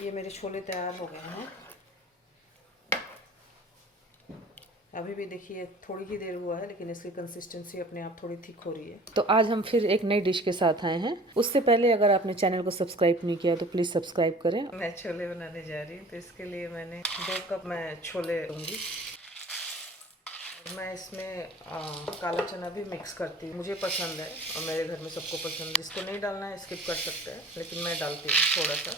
ये मेरे छोले तैयार हो गए हैं। अभी भी देखिए थोड़ी ही देर हुआ है, लेकिन इसकी कंसिस्टेंसी अपने आप थोड़ी थिक हो रही है। तो आज हम फिर एक नई डिश के साथ आए हैं। उससे पहले अगर आपने चैनल को सब्सक्राइब नहीं किया तो प्लीज़ सब्सक्राइब करें। मैं छोले बनाने जा रही हूँ, तो इसके लिए मैंने 2 कप मैं छोले लूँगी। मैं इसमें काला चना भी मिक्स करती हूँ, मुझे पसंद है और मेरे घर में सबको पसंद है। जिसको नहीं डालना है स्किप कर सकते हैं, लेकिन मैं डालती हूँ थोड़ा सा,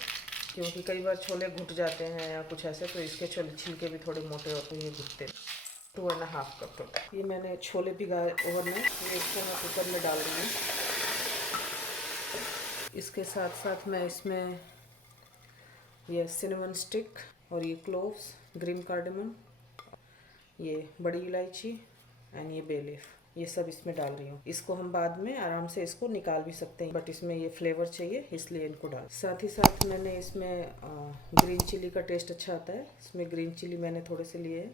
क्योंकि कई बार छोले घुट जाते हैं या कुछ ऐसे, तो इसके छोले छिलके भी थोड़े मोटे होते हैं, ये घुटते हैं। 2.5 कप तो ये मैंने छोले भिगाए ओवन में, ये इसको मैं कुकर में डाल रही हूँ। इसके साथ साथ मैं इसमें ये सिनेमन स्टिक और ये क्लोव्स, ग्रीन कार्डेमम, ये बड़ी इलायची एंड ये बे लीफ, ये सब इसमें डाल रही हूँ। इसको हम बाद में आराम से इसको निकाल भी सकते हैं, बट इसमें ये फ्लेवर चाहिए इसलिए इनको डाल। साथ ही साथ मैंने इसमें ग्रीन चिली का टेस्ट अच्छा आता है, इसमें ग्रीन चिली मैंने थोड़े से लिए हैं,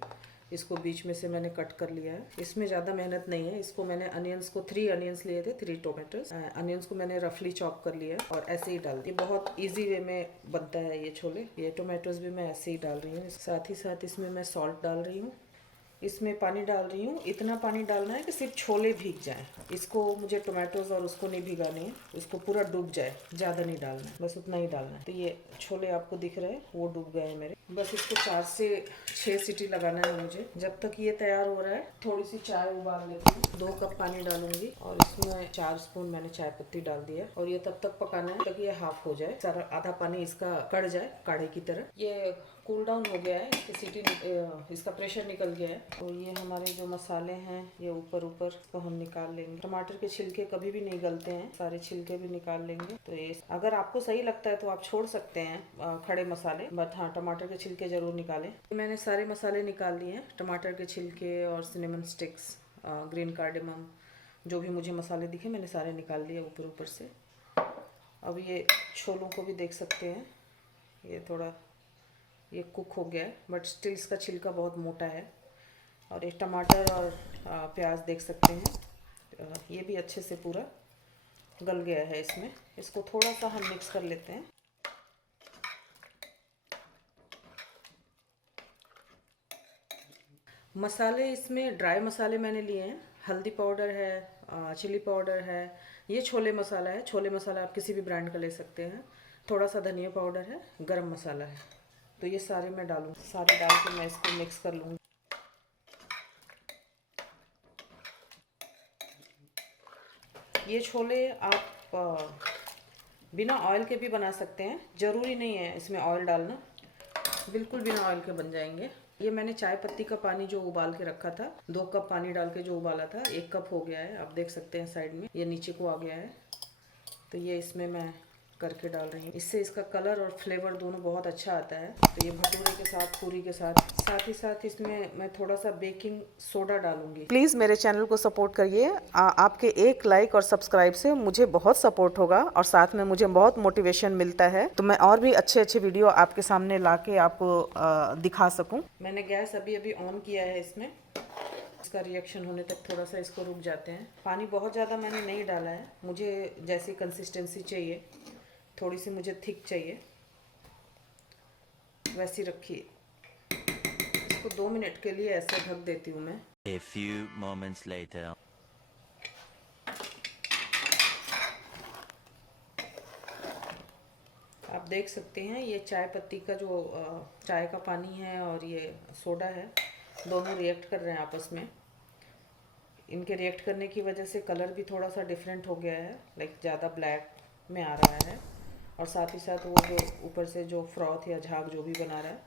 इसको बीच में से मैंने कट कर लिया है। इसमें ज़्यादा मेहनत नहीं है। इसको मैंने अनियंस को 3 अनियंस लिए थे, 3 टोमेटोज, अनियंस को मैंने रफली चॉप कर लिया और ऐसे ही डाल दिया। बहुत इजी वे में बनता है ये छोले। ये टोमेटोज भी मैं ऐसे ही डाल रही हूँ। साथ ही साथ इसमें मैं सॉल्ट डाल रही हूँ। इसमें पानी डाल रही हूँ, इतना पानी डालना है कि सिर्फ छोले भीग जाएं। इसको मुझे टोमेटोज और उसको नहीं भिगानी है, उसको पूरा डूब जाए, ज़्यादा नहीं डालना है, बस उतना ही डालना है। तो ये छोले आपको दिख रहे हैं वो डूब गए हैं मेरे। बस इसको 4 से 6 सीटी लगाना है मुझे। जब तक ये तैयार हो रहा है थोड़ी सी चाय उबाल लेती हूँ। 2 कप पानी डालूंगी और इसमें 4 स्पून मैंने चाय पत्ती डाल दिया और ये तब तक पकाना है तक ये हाफ हो जाए, सारा आधा पानी इसका कढ़ जाए काढ़े की तरह। ये कूल डाउन हो गया है, इसकी सीटी इसका प्रेशर निकल गया है। तो ये हमारे जो मसाले हैं ये ऊपर इसको हम निकाल लेंगे। टमाटर के छिलके कभी भी नहीं गलते हैं, सारे छिलके भी निकाल लेंगे। तो ये अगर आपको सही लगता है तो आप छोड़ सकते हैं खड़े मसाले, बट हाँ टमाटर के छिलके जरूर निकालें। मैंने सारे मसाले निकाल लिए हैं, टमाटर के छिलके और सिनेमन स्टिक्स, ग्रीन कार्डेमम, जो भी मुझे मसाले दिखे मैंने सारे निकाल लिए ऊपर से। अब ये छोलों को भी देख सकते हैं, ये थोड़ा ये कुक हो गया है, बट स्टिल इसका छिलका बहुत मोटा है। और ये टमाटर और प्याज देख सकते हैं, ये भी अच्छे से पूरा गल गया है इसमें। इसको थोड़ा सा हम मिक्स कर लेते हैं। मसाले इसमें ड्राई मसाले मैंने लिए हैं, हल्दी पाउडर है, चिली पाउडर है, ये छोले मसाला है। छोले मसाला आप किसी भी ब्रांड का ले सकते हैं। थोड़ा सा धनिया पाउडर है, गरम मसाला है। तो ये सारे मैं डालूँ, सारे डाल के मैं इसको मिक्स कर लूँगी। ये छोले आप बिना ऑयल के भी बना सकते हैं, ज़रूरी नहीं है इसमें ऑयल डालना, बिल्कुल बिना ऑयल के बन जाएंगे। ये मैंने चाय पत्ती का पानी जो उबाल के रखा था, 2 कप पानी डाल के जो उबाला था, 1 कप हो गया है। आप देख सकते हैं साइड में ये नीचे को आ गया है। तो ये इसमें मैं करके डाल रही हूँ, इससे इसका कलर और फ्लेवर दोनों बहुत अच्छा आता है। तो ये भटूरे के साथ, पूरी के साथ ही साथ इसमें मैं थोड़ा सा बेकिंग सोडा डालूंगी। प्लीज़ मेरे चैनल को सपोर्ट करिए, आपके एक लाइक और सब्सक्राइब से मुझे बहुत सपोर्ट होगा और साथ में मुझे बहुत मोटिवेशन मिलता है, तो मैं और भी अच्छे अच्छे वीडियो आपके सामने ला के आपको दिखा सकूँ। मैंने गैस अभी ऑन किया है, इसमें इसका रिएक्शन होने तक थोड़ा सा इसको रुक जाते हैं। पानी बहुत ज़्यादा मैंने नहीं डाला है, मुझे जैसी कंसिस्टेंसी चाहिए, थोड़ी सी मुझे थिक चाहिए, वैसी रखिए। इसको 2 मिनट के लिए ऐसे ढक देती हूँ मैं। A few moments later. आप देख सकते हैं ये चाय पत्ती का जो चाय का पानी है और ये सोडा है, दोनों रिएक्ट कर रहे हैं आपस में। इनके रिएक्ट करने की वजह से कलर भी थोड़ा सा डिफरेंट हो गया है, लाइक ज़्यादा ब्लैक में आ रहा है। और साथ ही साथ वो जो ऊपर से जो फ्रॉथ या झाग जो भी बना रहा है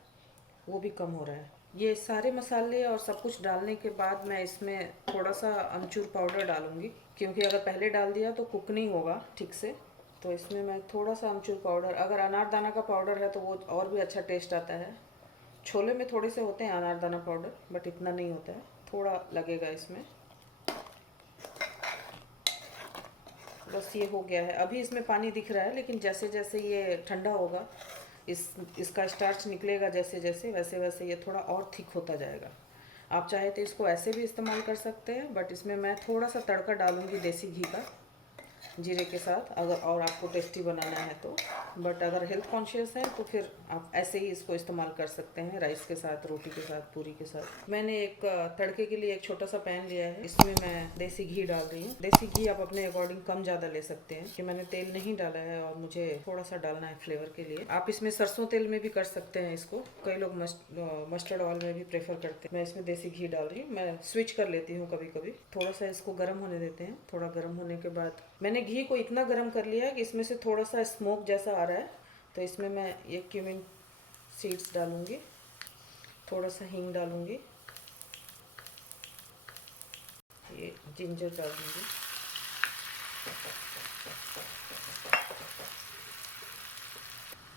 वो भी कम हो रहा है। ये सारे मसाले और सब कुछ डालने के बाद मैं इसमें थोड़ा सा अमचूर पाउडर डालूंगी, क्योंकि अगर पहले डाल दिया तो कुक नहीं होगा ठीक से। तो इसमें मैं थोड़ा सा अमचूर पाउडर, अगर अनारदाना का पाउडर है तो वो और भी अच्छा टेस्ट आता है। छोले में थोड़े से होते हैं अनारदाना पाउडर, बट इतना नहीं होता है, थोड़ा लगेगा इसमें। बस ये हो गया है। अभी इसमें पानी दिख रहा है, लेकिन जैसे जैसे ये ठंडा होगा, इसका स्टार्च निकलेगा जैसे जैसे, वैसे वैसे ये थोड़ा और थिक होता जाएगा। आप चाहे तो इसको ऐसे भी इस्तेमाल कर सकते हैं, बट इसमें मैं थोड़ा सा तड़का डालूंगी देसी घी का, जीरे के साथ, अगर और आपको टेस्टी बनाना है तो। बट अगर हेल्थ कॉन्शियस हैं तो फिर आप ऐसे ही इसको इस्तेमाल कर सकते हैं, राइस के साथ, रोटी के साथ, पूरी के साथ। मैंने एक तड़के के लिए एक छोटा सा पैन लिया है, इसमें मैं देसी घी डाल रही हूँ। देसी घी आप अपने अकॉर्डिंग कम ज़्यादा ले सकते हैं, कि मैंने तेल नहीं डाला है और मुझे थोड़ा सा डालना है फ्लेवर के लिए। आप इसमें सरसों तेल में भी कर सकते हैं इसको, कई लोग मस्टर्ड ऑयल में भी प्रेफर करते हैं। मैं इसमें देसी घी डाल रही हूँ। मैं स्विच कर लेती हूँ कभी कभी। थोड़ा सा इसको गर्म होने देते हैं। थोड़ा गर्म होने के बाद मैंने घी को इतना गर्म कर लिया है कि इसमें से थोड़ा सा स्मोक जैसा आ रहा है, तो इसमें मैं ये क्यूमिन सीड्स डालूंगी, थोड़ा सा हींग डालूंगी, ये जिंजर डालूंगी,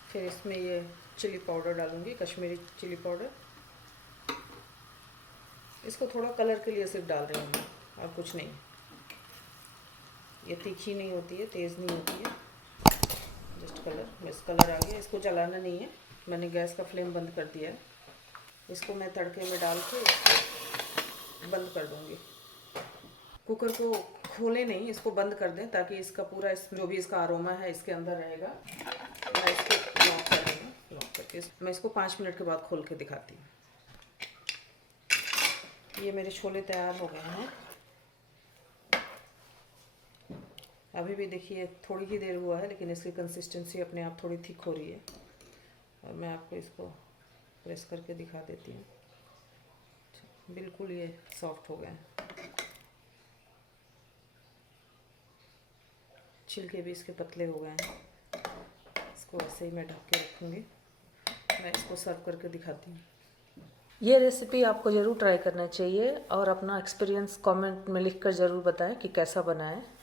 फिर इसमें ये चिली पाउडर डालूंगी, कश्मीरी चिली पाउडर। इसको थोड़ा कलर के लिए सिर्फ डाल रही हूँ मैं, और कुछ नहीं। ये तीखी नहीं होती है, तेज़ नहीं होती है, जस्ट कलर। बस कलर आ गया, इसको जलाना नहीं है। मैंने गैस का फ्लेम बंद कर दिया है। इसको मैं तड़के में डाल के इसको बंद कर दूँगी। कुकर को खोलें नहीं, इसको बंद कर दें, ताकि इसका पूरा जो भी इसका अरोमा है इसके अंदर रहेगा। मैं इसको लॉक कर दूँगी, लॉक करके मैं इसको 5 मिनट के बाद खोल के दिखाती हूँ। ये मेरे छोले तैयार हो गए हैं। अभी भी देखिए थोड़ी ही देर हुआ है, लेकिन इसकी कंसिस्टेंसी अपने आप थोड़ी थिक हो रही है। और मैं आपको इसको प्रेस करके दिखा देती हूँ। बिल्कुल ये सॉफ्ट हो गए हैं। छिलके भी इसके पतले हो गए हैं। इसको ऐसे ही मैं ढक के रखूँगी। मैं इसको सर्व करके दिखाती हूँ। ये रेसिपी आपको ज़रूर ट्राई करना चाहिए, और अपना एक्सपीरियंस कमेंट में लिखकर ज़रूर बताएं कि कैसा बना है।